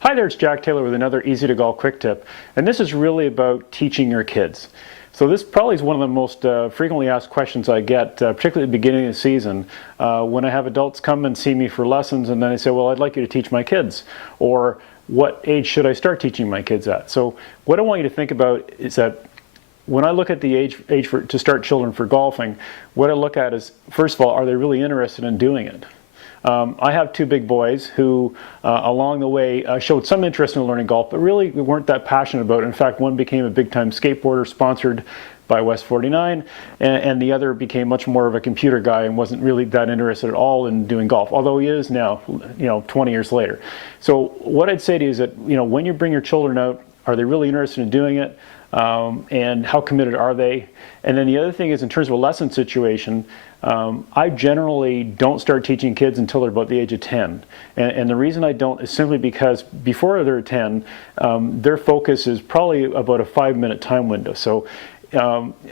Hi there, it's Jack Taylor with another Easy to Golf quick tip, and this is really about teaching your kids. So this probably is one of the most frequently asked questions I get, particularly at the beginning of the season, when I have adults come and see me for lessons and then they say, well, I'd like you to teach my kids, or what age should I start teaching my kids at? So what I want you to think about is that when I look at the age to start children for golfing, what I look at is, first of all, are they really interested in doing it? I have two big boys who, along the way, showed some interest in learning golf, but really weren't that passionate about it. In fact, one became a big-time skateboarder sponsored by West 49, and the other became much more of a computer guy and wasn't really that interested at all in doing golf, although he is now, 20 years later. So what I'd say to you is that, when you bring your children out, are they really interested in doing it? And how committed are they? And then the other thing is, in terms of a lesson situation, I generally don't start teaching kids until they're about the age of 10. And the reason I don't is simply because before they're 10, their focus is probably about a 5-minute time window. So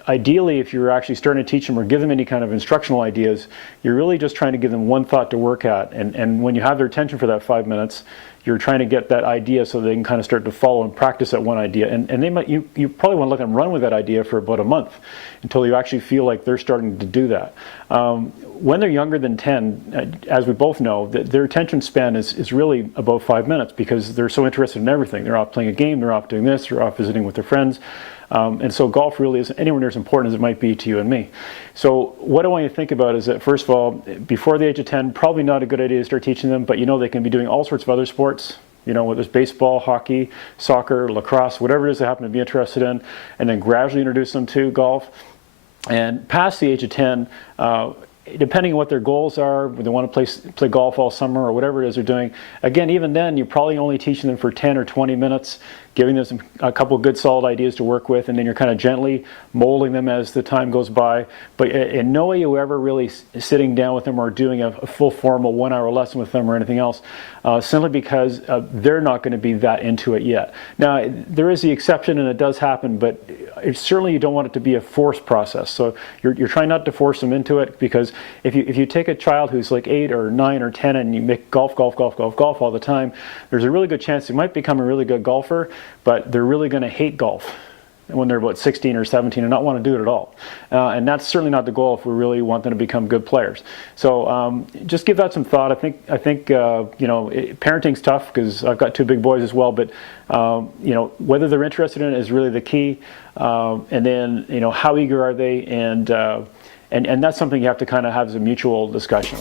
ideally, if you're actually starting to teach them or give them any kind of instructional ideas, you're really just trying to give them one thought to work at. And when you have their attention for that 5 minutes, you're trying to get that idea so they can kind of start to follow and practice that one idea. And they might, you probably want to let them run with that idea for about a month until you actually feel like they're starting to do that. When they're younger than 10, as we both know, their attention span is really about 5 minutes because they're so interested in everything. They're off playing a game, they're off doing this, they're off visiting with their friends. And so golf really isn't anywhere near as important as it might be to you and me. So what I want you to think about is that, first of all, before the age of 10, probably not a good idea to start teaching them, but they can be doing all sorts of other sports, whether it's baseball, hockey, soccer, lacrosse, whatever it is they happen to be interested in, and then gradually introduce them to golf. And past the age of 10, depending on what their goals are, whether they want to play golf all summer or whatever it is they're doing, again, even then, you're probably only teaching them for 10 or 20 minutes, giving them a couple of good solid ideas to work with, and then you're kind of gently molding them as the time goes by. But in no way are you ever really sitting down with them or doing a full formal 1-hour lesson with them or anything else, simply because they're not going to be that into it yet. Now, there is the exception, and it does happen, but certainly you don't want it to be a forced process. So you're trying not to force them into it, because if you take a child who's like 8 or 9 or 10 and you make golf all the time, there's a really good chance they might become a really good golfer, but they're really going to hate golf when they're about 16 or 17 and not want to do it at all. And that's certainly not the goal if we really want them to become good players. So just give that some thought. I think parenting's tough because I've got two big boys as well, but whether they're interested in it is really the key. And then how eager are they, and that's something you have to kind of have as a mutual discussion.